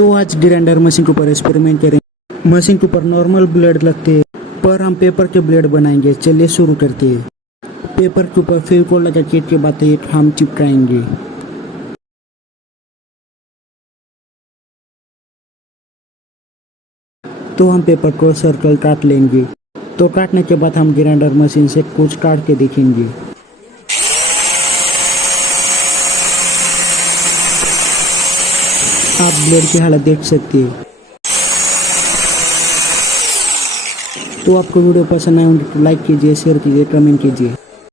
तो आज grinder machine के ऊपर एक्सपेरिमेंट करेंगे। मशीन के ऊपर नॉर्मल ब्लेड लगते हैं, पर हम पेपर के ब्लेड बनाएंगे। चलिए शुरू करते हैं। पेपर के ऊपर फेविकोल लगा के बाद हम चिपकाएंगे। तो हम पेपर को सर्कल काट लेंगे। तो काटने के बाद हम ग्राइंडर मशीन से कुछ काट के देखेंगे। आप ब्लेड की हालत देख सकते हैं। तो आपको वीडियो पसंद आए तो लाइक कीजिए, शेयर कीजिए, कमेंट कीजिए।